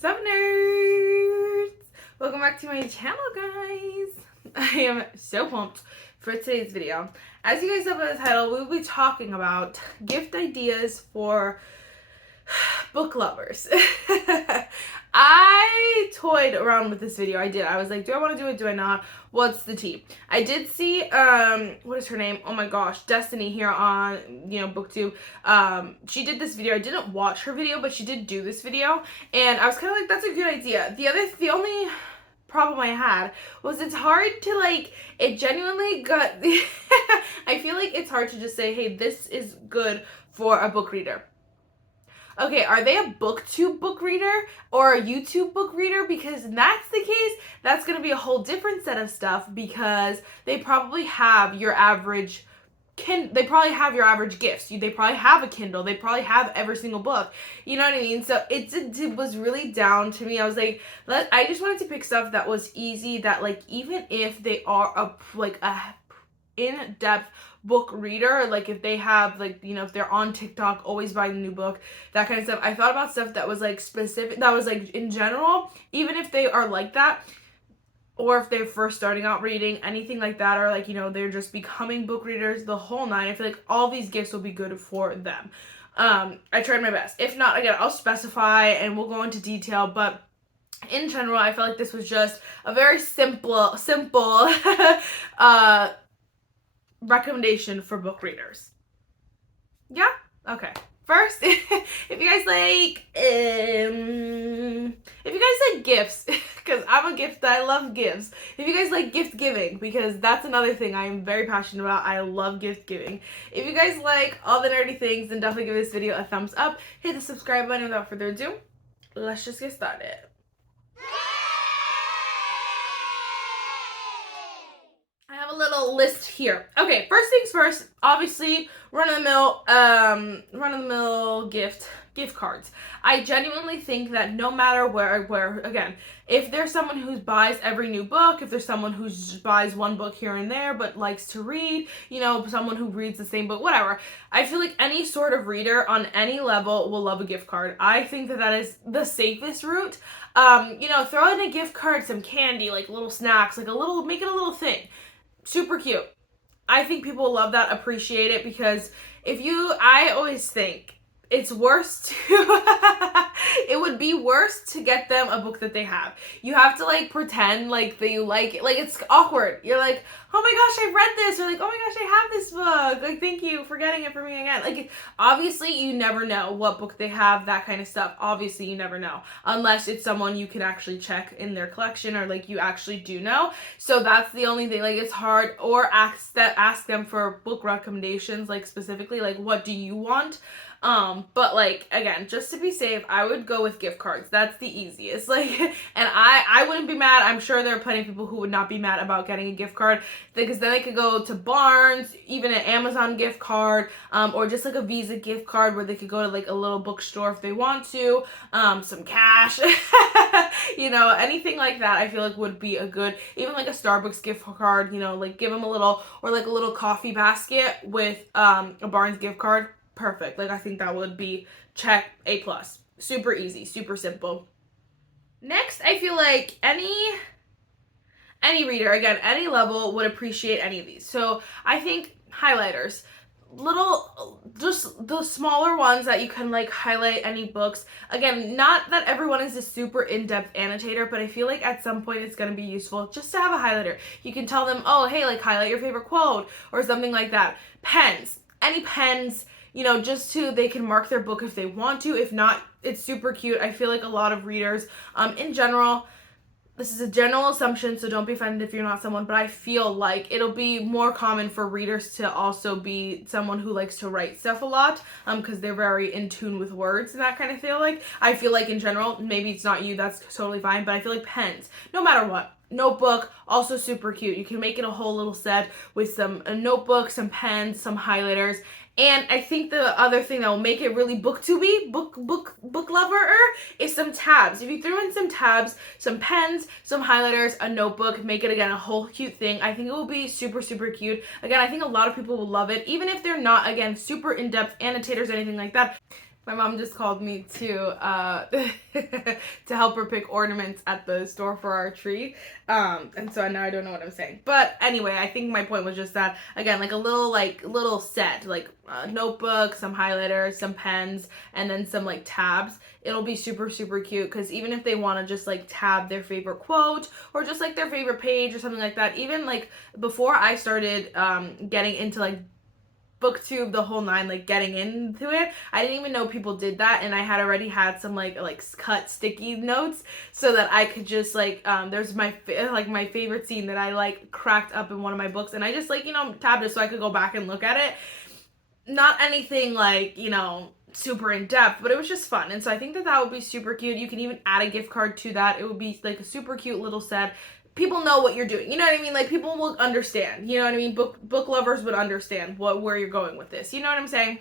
What's up, nerds? Welcome back to my channel, guys. I am so pumped for today's video. As you guys know by the title, we will be talking about gift ideas for book lovers. I toyed around with this video. I was like, do I want to do it? Do I not? What's the tea? I did see, what is her name? Oh my gosh, Destiny here on, BookTube. She did this video. I didn't watch her video, but she did do this video. And I was kind of like, that's a good idea. The only problem I had was it's hard to it genuinely got, I feel like it's hard to just say, hey, this is good for a book reader. Okay, are they a BookTube book reader or a YouTube book reader? Because if that's the case, that's going to be a whole different set of stuff because they probably have your average gifts. They probably have a Kindle. They probably have every single book. You know what I mean? So it was really down to me. I was like, I just wanted to pick stuff that was easy, that even if they are a in-depth book reader, if they have if they're on TikTok always buying a new book, that kind of stuff. I thought about stuff that was specific, that was in general, even if they are like that, or if they're first starting out reading, anything like that, or they're just becoming book readers, the whole nine. I feel like all these gifts will be good for them. I tried my best. If not, again, I'll specify and we'll go into detail, but in general, I felt like this was just a very simple recommendation for book readers. Yeah? Okay. First, if you guys like gifts, because I'm a gift, I love gifts. If you guys like gift giving, because that's another thing I'm very passionate about. I love gift giving. If you guys like all the nerdy things, then definitely give this video a thumbs up. Hit the subscribe button. Without further ado, let's just get started. A little list here. Okay, first things first, obviously run-of-the-mill gift cards. I genuinely think that no matter where again, if there's someone who buys every new book, if there's someone who buys one book here and there but likes to read, someone who reads the same book, whatever, I feel like any sort of reader on any level will love a gift card. I think that is the safest route. Throw in a gift card, some candy, little snacks, make it a little thing. Super cute. I think people will love that, appreciate it, because I always think it's worse to, it would be worse to get them a book that they have. You have to pretend that you like it. It's awkward. You're like, oh my gosh, I read this. Or oh my gosh, I have this book. Thank you for getting it for me again. Obviously you never know what book they have, that kind of stuff. Obviously you never know. Unless it's someone you can actually check in their collection, or you actually do know. So that's the only thing. It's hard. Or ask them for book recommendations, specifically, what do you want? But again, just to be safe, I would go with gift cards. That's the easiest. And I wouldn't be mad. I'm sure there are plenty of people who would not be mad about getting a gift card, because then they could go to Barnes, even an Amazon gift card, or just a Visa gift card where they could go to a little bookstore if they want to, some cash, anything like that. I feel would be a good, even a Starbucks gift card, give them a little, or a little coffee basket with, a Barnes gift card. Perfect. I think that would be check, A+. Super easy, super simple. Next, I feel like any reader, again, any level would appreciate any of these. So I think highlighters, just the smaller ones that you can highlight any books. Again, not that everyone is a super in-depth annotator, but I feel like at some point it's going to be useful just to have a highlighter. You can tell them, oh, hey, highlight your favorite quote or something like that. Pens, any pens, just they can mark their book if they want to. If not, it's super cute. I feel like a lot of readers, in general, this is a general assumption, so don't be offended if you're not someone, but I feel like it'll be more common for readers to also be someone who likes to write stuff a lot, because they're very in tune with words and that kind of feel. I feel like in general, maybe it's not you, that's totally fine, but I feel like pens, no matter what. Notebook, also super cute. You can make it a whole little set with a notebook, some pens, some highlighters. And I think the other thing that will make it really book lover is some tabs. If you threw in some tabs, some pens, some highlighters, a notebook, make it again a whole cute thing, I think it will be super, super cute. Again, I think a lot of people will love it, even if they're not, again, super in-depth annotators or anything like that. My mom just called me to to help her pick ornaments at the store for our tree. And so now I don't know what I'm saying. But anyway, I think my point was just that, again, like a little set, like a notebook, some highlighters, some pens, and then some like tabs. It'll be super, super cute because even if they want to just like tab their favorite quote or just like their favorite page or something like that, even like before I started getting into like booktube, the whole nine, like getting into it, I didn't even know people did that, and I had already had some like cut sticky notes so that I could just like there's my my favorite scene that I like cracked up in one of my books, and I just like tabbed it so I could go back and look at it. Not anything like super in depth, but it was just fun, and so I think that would be super cute. You can even add a gift card to that. It would be like a super cute little set. People know what you're doing. You know what I mean? Like, people will understand. You know what I mean? Book lovers would understand where you're going with this. You know what I'm saying?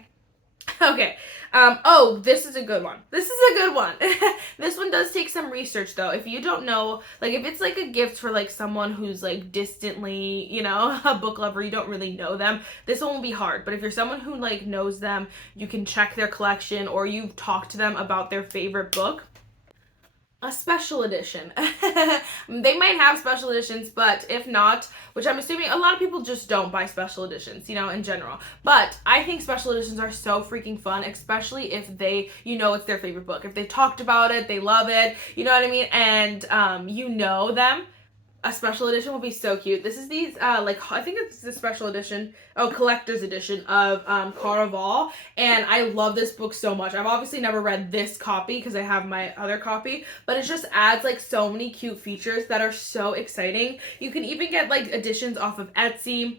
Okay. Oh, this is a good one. This one does take some research, though. If you don't know, like, if it's like a gift for like someone who's like distantly, a book lover, you don't really know them, this one will be hard. But if you're someone who like knows them, you can check their collection, or you've talked to them about their favorite book. A special edition. They might have special editions, but if not, which I'm assuming a lot of people just don't buy special editions, in general. But I think special editions are so freaking fun, especially if they, it's their favorite book. If they talked about it, they love it, you know what I mean? And you know them. A special edition will be so cute. This is these, I think it's the special edition, collector's edition of Caraval, and I love this book so much. I've obviously never read this copy because I have my other copy, but it just adds like so many cute features that are so exciting. You can even get like editions off of Etsy,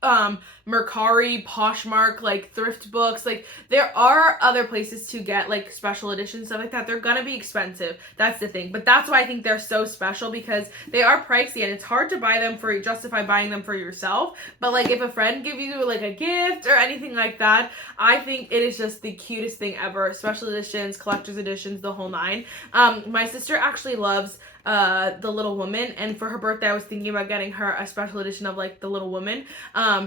Mercari, Poshmark, like thrift books. Like, there are other places to get like special editions, stuff like that. They're gonna be expensive, that's the thing, but that's why I think they're so special, because they are pricey and it's hard to buy them for justify buying them for yourself. But like, if a friend gives you like a gift or anything like that, I think it is just the cutest thing ever. Special editions, collector's editions, the whole nine. My sister actually loves The Little Woman, and for her birthday I was thinking about getting her a special edition of like The Little Woman,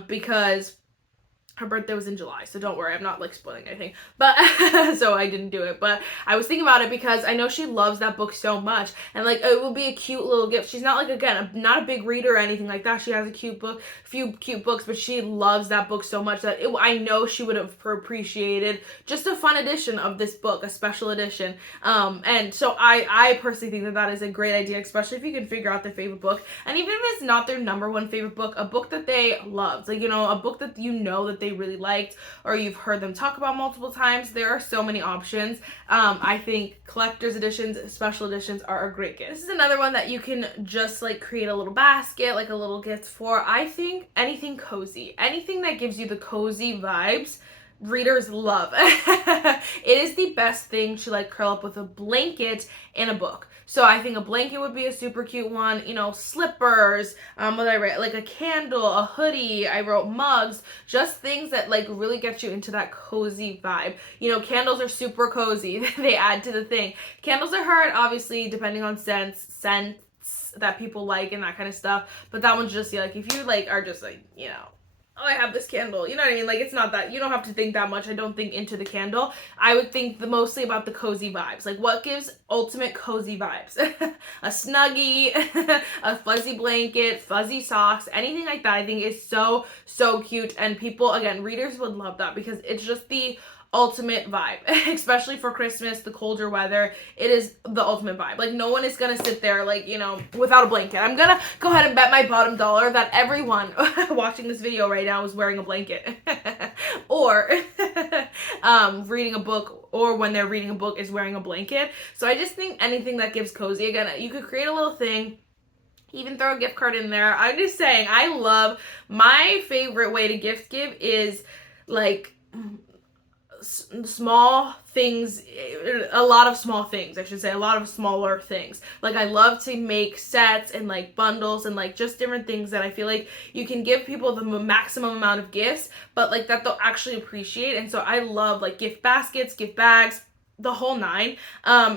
because her birthday was in July, so don't worry, I'm not like spoiling anything, but so I didn't do it, but I was thinking about it because I know she loves that book so much, and like it would be a cute little gift. She's not like, again, not a big reader or anything like that. She has a few cute books, but she loves that book so much that I know she would have appreciated just a fun edition of this book, a special edition. And so I personally think that is a great idea, especially if you can figure out their favorite book, and even if it's not their number one favorite book, a book that they loved, like, a book that that they really liked, or you've heard them talk about multiple times. There are so many options. I think collector's editions, special editions are a great gift. This is another one that you can just like create a little basket, like a little gift for. I think anything cozy, anything that gives you the cozy vibes, readers love. It is the best thing to like curl up with a blanket in a book. So I think a blanket would be a super cute one, slippers, what I write, like a candle, a hoodie, I wrote mugs, just things that like really get you into that cozy vibe. Candles are super cozy. They add to the thing. Candles are hard, obviously, depending on scents that people like and that kind of stuff. But that one's just, like, if you like are just like, oh, I have this candle, you know what I mean? Like, it's not that, you don't have to think that much, I don't think, into the candle. I would think mostly about the cozy vibes. Like, what gives ultimate cozy vibes? A Snuggie, a fuzzy blanket, fuzzy socks, anything like that I think is so, so cute. And people, again, readers would love that because it's just the ultimate vibe, especially for Christmas, the colder weather. It is the ultimate vibe. Like, no one is gonna sit there like, without a blanket. I'm gonna go ahead and bet my bottom dollar that everyone watching this video right now is wearing a blanket or reading a book, or when they're reading a book is wearing a blanket. So I just think anything that gives cozy, again, you could create a little thing, even throw a gift card in there. I'm just saying, my favorite way to gift give is like small things, a lot of small things, I should say, a lot of smaller things. Like, I love to make sets and like bundles and like just different things that I feel like you can give people the maximum amount of gifts, but like that they'll actually appreciate. And so I love like gift baskets, gift bags, the whole nine. I'm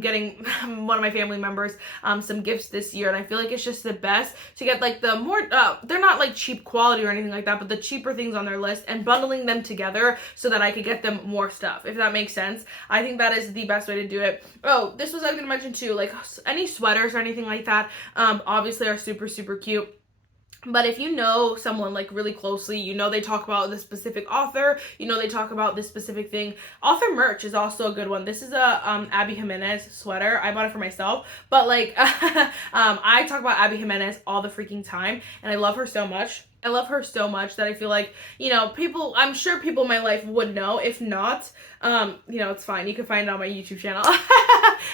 getting one of my family members some gifts this year, and I feel like it's just the best to get like the more they're not like cheap quality or anything like that, but the cheaper things on their list and bundling them together so that I could get them more stuff, if that makes sense. I think that is the best way to do it. Oh, this was I was gonna mention too, like any sweaters or anything like that obviously are super cute. But if you know someone like really closely, you know they talk about the specific author, you know they talk about this specific thing. Author merch is also a good one. This is a Abby Jimenez sweater. I bought it for myself, but like I talk about Abby Jimenez all the freaking time, and I love her so much. I love her so much that I feel like, you know, people, I'm sure people in my life would know. If not, you know, it's fine. You can find it on my YouTube channel.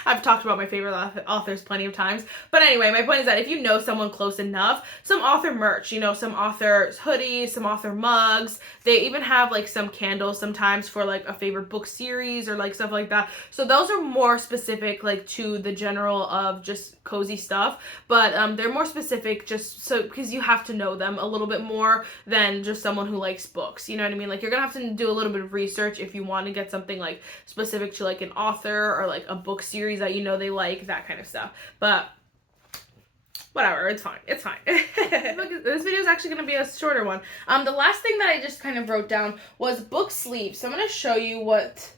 I've talked about my favorite authors plenty of times. But anyway, my point is that if you know someone close enough, some author merch, you know, some author hoodies, some author mugs. They even have like some candles sometimes for like a favorite book series or like stuff like that. So those are more specific like to the general of just cozy stuff. But they're more specific just so because you have to know them a little bit more than just someone who likes books. You know what I mean? Like you're gonna have to do a little bit of research if you want to get something like specific to like an author or like a book series that you know they like, that kind of stuff. But whatever, it's fine. It's fine. This video is actually going to be a shorter one. The last thing that I just kind of wrote down was book sleeves. So I'm going to show you what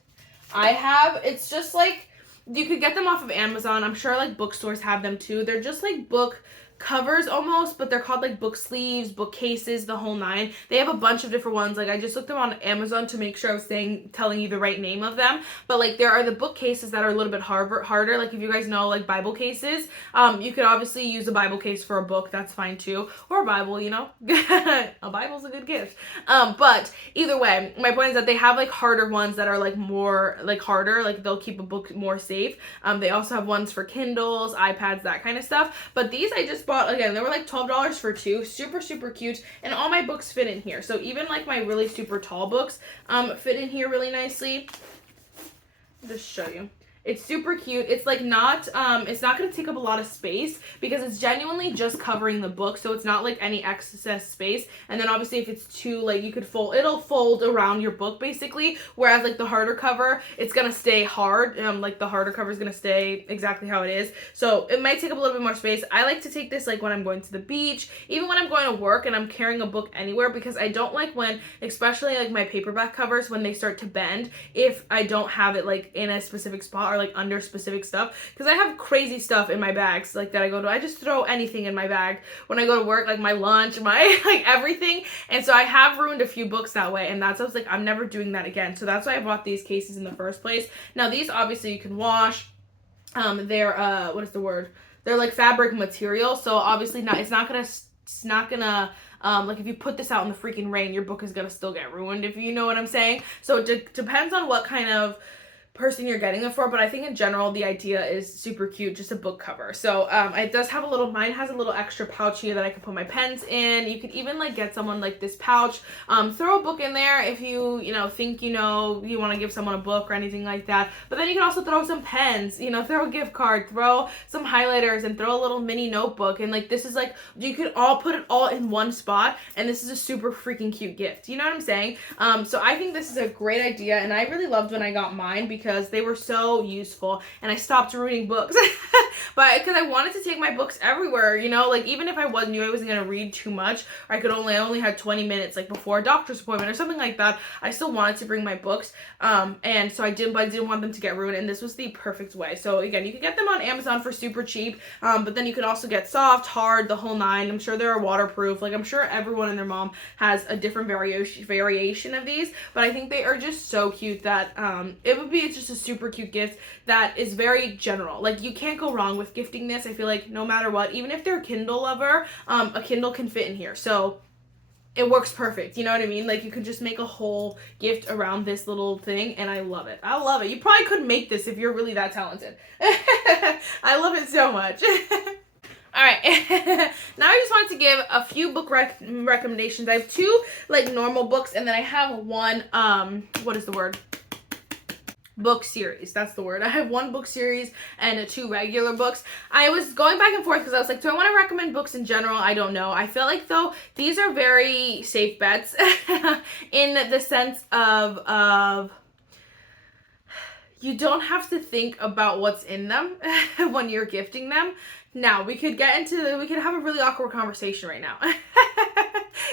I have. It's just like, you could get them off of Amazon. I'm sure like bookstores have them too. They're just like book covers almost, but they're called like book sleeves, bookcases, the whole nine. They have a bunch of different ones. Like I just looked them on Amazon to make sure I was telling you the right name of them. But like there are the bookcases that are a little bit harder. Like if you guys know like Bible cases, you could obviously use a Bible case for a book. That's fine too, or a Bible. You know, a Bible's a good gift. But either way, my point is that they have like harder ones that are like more like harder. Like they'll keep a book more safe. They also have ones for Kindles, iPads, that kind of stuff. But these I just bought, again, they were like $12 for two. Super cute, and all my books fit in here. So even like my really super tall books fit in here really nicely. I'll just show you. It's super cute. It's like not, it's not going to take up a lot of space because it's genuinely just covering the book. So it's not like any excess space. And then obviously if it's too, like you could fold, it'll fold around your book basically. Whereas like the harder cover, it's going to stay hard. Like the harder cover is going to stay exactly how it is. So it might take up a little bit more space. I like to take this like when I'm going to the beach, even when I'm going to work and I'm carrying a book anywhere, because I don't like when, especially like my paperback covers, when they start to bend, if I don't have it like in a specific spot or like under specific stuff, because I have crazy stuff in my bags like that I go to. I just throw anything in my bag when I go to work, like my lunch, my like everything. And so I have ruined a few books that way, and that's, I was like, I'm never doing that again. So that's why I bought these cases in the first place. Now these obviously you can wash. They're what is the word? They're like fabric material, so obviously it's not gonna like if you put this out in the freaking rain, your book is gonna still get ruined, if you know what I'm saying. So it depends on what kind of person you're getting it for, but I think in general the idea is super cute, just a book cover. So it does have a little, mine has a little extra pouch here that I can put my pens in. You could even like get someone like this pouch, throw a book in there if you think you want to give someone a book or anything like that. But then you can also throw some pens, throw a gift card, throw some highlighters, and throw a little mini notebook. And like this is like, you could all put it all in one spot, and this is a super freaking cute gift, you know what I'm saying? So I think this is a great idea, and I really loved when I got mine because they were so useful, and I stopped reading books but because I wanted to take my books everywhere, like even if I knew I wasn't going to read too much, or I only had 20 minutes like before a doctor's appointment or something like that, I still wanted to bring my books, and so I didn't want them to get ruined, and this was the perfect way. So again, you can get them on Amazon for super cheap, but then you can also get soft, hard, the whole nine. I'm sure they're waterproof. Like I'm sure everyone and their mom has a different variation of these, but I think they are just so cute that it would be just a super cute gift that is very general. Like you can't go wrong with gifting this. I feel like no matter what, even if they're a Kindle lover, a Kindle can fit in here. So it works perfect. You know what I mean? Like you could just make a whole gift around this little thing, and I love it. I love it. You probably could make this if you're really that talented. I love it so much. All right, now I just wanted to give a few book recommendations. I have two like normal books, and then I have one, what is the word? Book series. That's the word. I have one book series and two regular books. I was going back and forth because I was like, do I want to recommend books in general? I don't know. I feel like though these are very safe bets in the sense of you don't have to think about what's in them when you're gifting them. Now, we could have a really awkward conversation right now.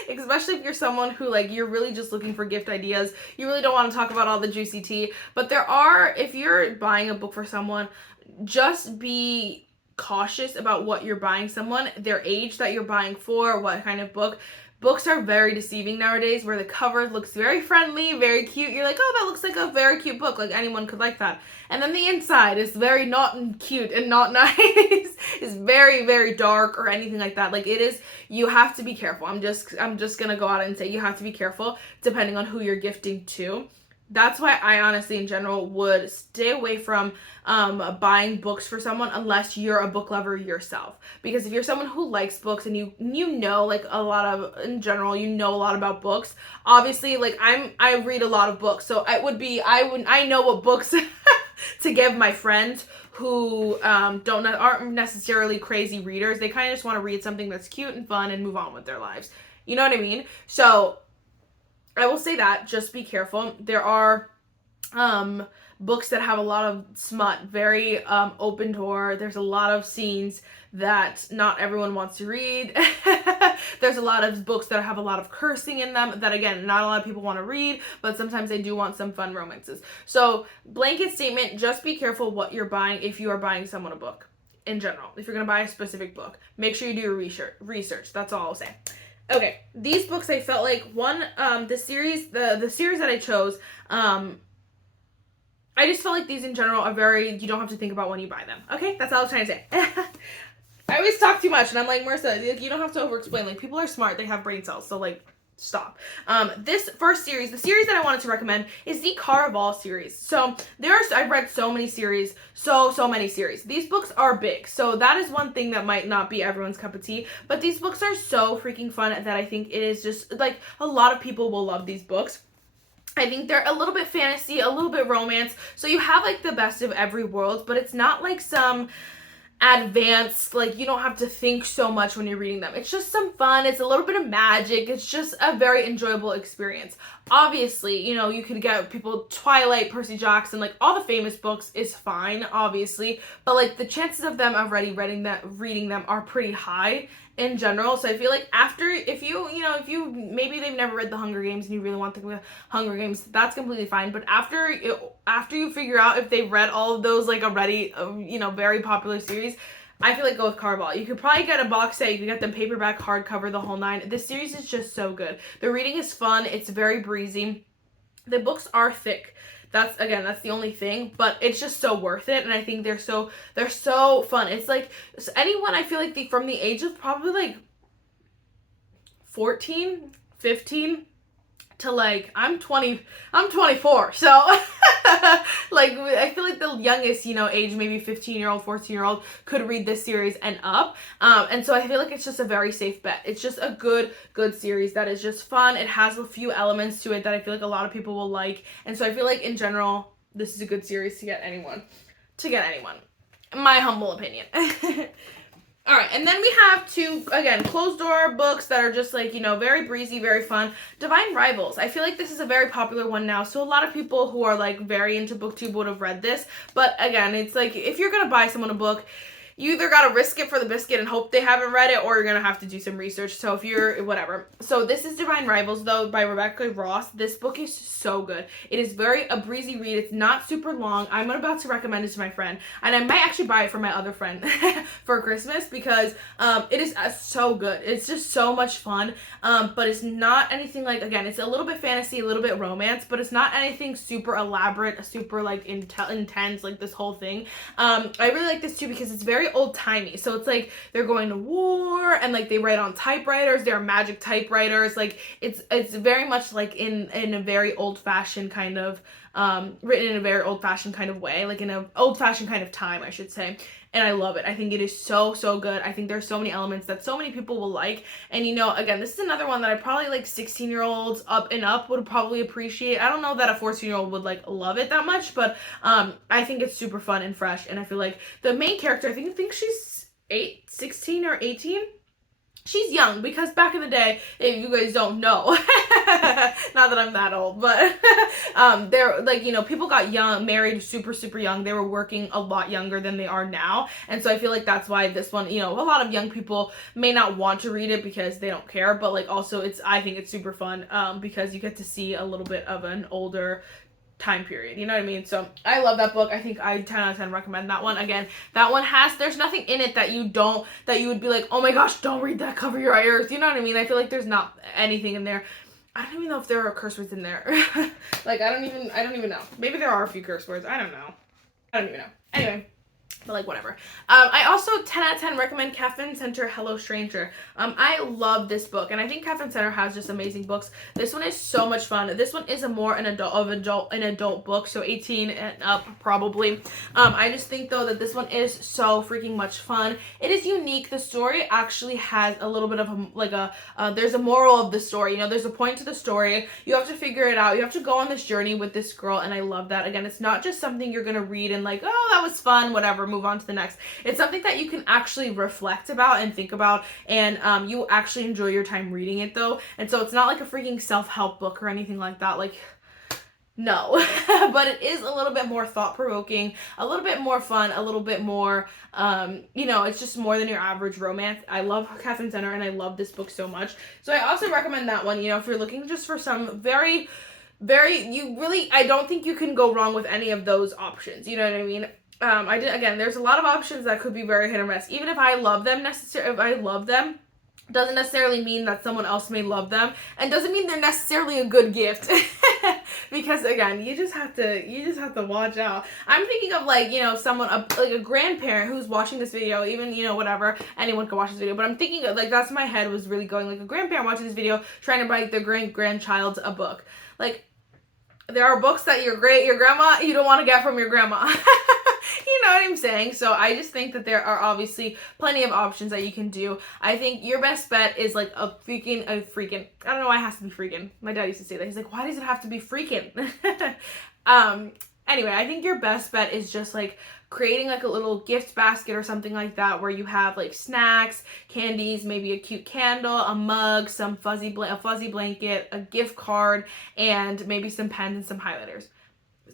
Especially if you're someone who, like, you're really just looking for gift ideas. You really don't want to talk about all the juicy tea. But if you're buying a book for someone, just be cautious about what you're buying someone, their age that you're buying for, what kind of book. Books are very deceiving nowadays, where the cover looks very friendly, very cute. You're like, oh, that looks like a very cute book. Like, anyone could like that. And then the inside is very not cute and not nice. It's very, very dark or anything like that. Like, it is, you have to be careful. I'm just gonna go out and say you have to be careful depending on who you're gifting to. That's why I honestly, in general, would stay away from buying books for someone unless you're a book lover yourself. Because if you're someone who likes books and you know, like, in general, you know a lot about books. Obviously, like, I read a lot of books, so I know what books to give my friends who aren't necessarily crazy readers. They kind of just want to read something that's cute and fun and move on with their lives. You know what I mean? So I will say that, just be careful. There are books that have a lot of smut, very open door. There's a lot of scenes that not everyone wants to read. There's a lot of books that have a lot of cursing in them that, again, not a lot of people want to read, but sometimes they do want some fun romances. So, blanket statement, just be careful what you're buying if you are buying someone a book. In general, if you're going to buy a specific book, make sure you do your research. That's all I'll say. Okay, these books, I felt like the series that I chose, I just felt like these in general are you don't have to think about when you buy them. Okay, that's all I was trying to say. I always talk too much, and I'm like, Marissa, you don't have to over-explain. Like, people are smart, they have brain cells, so, like, stop. This first series, the series that I wanted to recommend is the Caraval series. So I've read so many series, so many series. These books are big, so that is one thing that might not be everyone's cup of tea, but these books are so freaking fun that I think it is just, like, a lot of people will love these books. I think they're a little bit fantasy, a little bit romance, so you have, like, the best of every world, but it's not like some advanced, like, you don't have to think so much when you're reading them. It's just some fun. It's a little bit of magic. It's just a very enjoyable experience. Obviously, you know, you could get people Twilight, Percy Jackson, like, all the famous books is fine, obviously, but, like, the chances of them already reading them are pretty high in general. So I feel like if you maybe they've never read the Hunger Games and you really want the Hunger Games, that's completely fine. But after you figure out if they've read all of those, like, already, very popular series, I feel like go with Caraval. You could probably get a box set. You can get them paperback, hardcover, the whole nine. This series is just so good. The reading is fun. It's very breezy. The books are thick. That's the only thing, but it's just so worth it, and I think they're so fun. It's like, anyone, I feel like from the age of probably, like, 14, 15 to, like, I'm 24, so like, I feel like the youngest, age, maybe 15-year-old, 14-year-old could read this series and up, and so I feel like it's just a very safe bet. It's just a good series that is just fun. It has a few elements to it that I feel like a lot of people will like, and so I feel like, in general, this is a good series to get anyone, my humble opinion. All right, and then we have two, again, closed door books that are just, like, very breezy, very fun. Divine Rivals. I feel like this is a very popular one now, so a lot of people who are, like, very into booktube would have read this. But, again, it's like, if you're going to buy someone a book, you either got to risk it for the biscuit and hope they haven't read it, or you're going to have to do some research. So if you're, whatever. So this is Divine Rivals, though, by Rebecca Ross. This book is so good. It is a breezy read. It's not super long. I'm about to recommend it to my friend, and I might actually buy it for my other friend for Christmas, because it is so good. It's just so much fun, but it's not anything like, again, it's a little bit fantasy, a little bit romance, but it's not anything super elaborate, super, like, intense, like this whole thing. I really like this, too, because it's very old-timey. So it's like they're going to war, and, like, they write on typewriters. They're magic typewriters. Like, it's very much, like, in a very old-fashioned kind of written in a very old-fashioned kind of way, like in an old-fashioned kind of time, I should say. And I love it. I think it is so good. I think there's so many elements that so many people will like. And, again, this is another one that I probably, like, 16-year-olds up and up would probably appreciate. I don't know that a 14-year-old would, like, love it that much, but I think it's super fun and fresh. And I feel like the main character, I think she's 16 or 18. she's young, because back in the day, if you guys don't know, not that I'm that old, but they're like, you know, people got married super young. They were working a lot younger than they are now. And so I feel like that's why this one, you know, a lot of young people may not want to read it because they don't care, but like also I think it's super fun because you get to see a little bit of an older time period, you know what I mean? So I love that book. I think I 10 out of 10 recommend that one. Again, that one there's nothing in it that you would be like, oh my gosh, don't read that, cover your ears, you know what I mean? I feel like there's not anything in there. I don't even know if there are curse words in there. Like I don't even know. Maybe there are a few curse words. I don't even know. Anyway, but like whatever. I also 10 out of 10 recommend Caffeine Center Hello Stranger. I love this book, and I think Caffeine Center has just amazing books. This one is so much fun. This one is an adult book, so 18 and up probably. I just think though that this one is so freaking much fun. It is unique. The story actually has a little bit of there's a moral of the story. You know, there's a point to the story. You have to figure it out. You have to go on this journey with this girl, and I love that. Again, it's not just something you're gonna read and like, oh, that was fun, whatever, move on to the next. It's something that you can actually reflect about and think about, and you will actually enjoy your time reading it though. And so it's not like a freaking self-help book or anything like that, like no. But it is a little bit more thought-provoking, a little bit more fun, a little bit more you know, it's just more than your average romance. I love Caffeine Center, and I love this book so much, so I also recommend that one. You know, if you're looking just for some very I don't think you can go wrong with any of those options, you know what I mean? Again, there's a lot of options that could be very hit or miss. Even if I love them doesn't necessarily mean that someone else may love them, and doesn't mean they're necessarily a good gift. Because again, you just have to watch out. I'm thinking of like, you know, someone like a grandparent who's watching this video, even, you know, whatever, anyone can watch this video, but I'm thinking of, like, that's my head was really going, like a grandparent watching this video trying to buy their grandchild a book. Like, there are books that your grandma, you don't want to get from your grandma. You know what I'm saying? So I just think that there are obviously plenty of options that you can do. I think your best bet is like a freaking, I don't know why it has to be freaking. My dad used to say that. He's like, why does it have to be freaking? Anyway, I think your best bet is just like creating like a little gift basket or something like that, where you have like snacks, candies, maybe a cute candle, a mug, a fuzzy blanket, a gift card, and maybe some pens and some highlighters.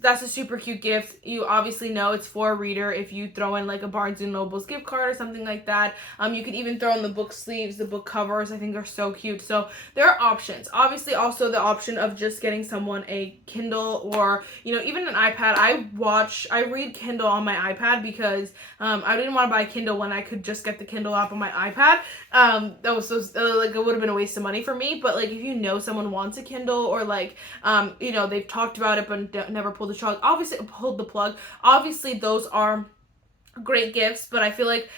That's a super cute gift. You obviously know it's for a reader if you throw in like a Barnes & Noble's gift card or something like that. You could even throw in the book sleeves, the book covers. I think are so cute. So there are options. Obviously also the option of just getting someone a Kindle, or, you know, even an iPad. I read Kindle on my iPad because I didn't want to buy a Kindle when I could just get the Kindle app on my iPad. That was so like, it would have been a waste of money for me. But like, if you know someone wants a Kindle, or like you know, they've talked about it but never pulled the plug. Obviously those are great gifts, but I feel like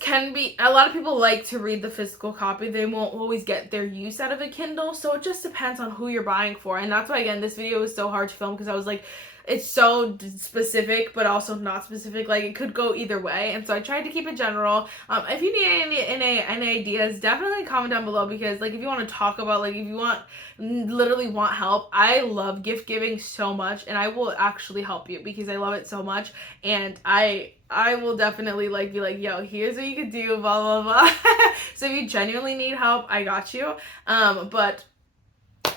can be, a lot of people like to read the physical copy. They won't always get their use out of a Kindle, so it just depends on who you're buying for. And that's why, again, this video was so hard to film, because I was like, it's so specific but also not specific, like it could go either way, and so I tried to keep it general. If you need any ideas, definitely comment down below, because like if you want to talk about, like if you literally want help, I love gift giving so much, and I will actually help you because I love it so much, and I will definitely like be like, yo, here's what you could do, blah blah blah. So if you genuinely need help, I got you. But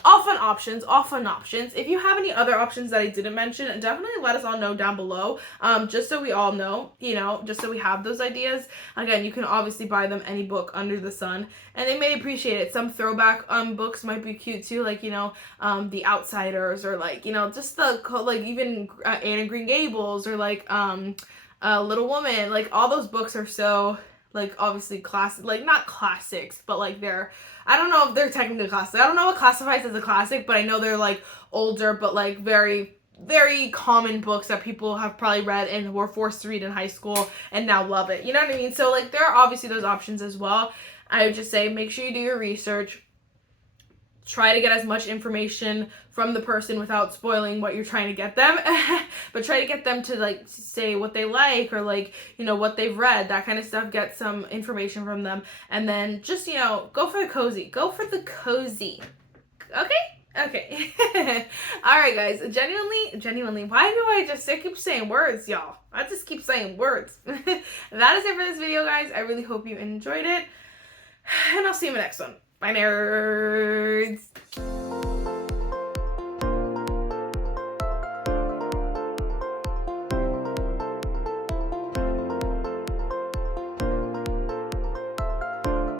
all fun options. If you have any other options that I didn't mention, definitely let us all know down below, just so we all know, you know, just so we have those ideas. Again, you can obviously buy them any book under the sun, and they may appreciate it. Some throwback books might be cute too, like, you know, The Outsiders, or like, you know, just the, like, even Anne of Green Gables, or like Little Woman. Like, all those books are so, like, obviously classic, like not classics, but like I don't know if they're technically classic. I don't know what classifies as a classic, but I know they're like older, but like very, very common books that people have probably read and were forced to read in high school and now love it. You know what I mean? So like, there are obviously those options as well. I would just say, make sure you do your research. Try to get as much information from the person without spoiling what you're trying to get them. But try to get them to like say what they like, or like, you know, what they've read, that kind of stuff. Get some information from them, and then just, you know, go for the cozy. Okay. All right, guys. Genuinely, why do I keep saying words, y'all? I just keep saying words. That is it for this video, guys. I really hope you enjoyed it. And I'll see you in the next one. Bye, nerds.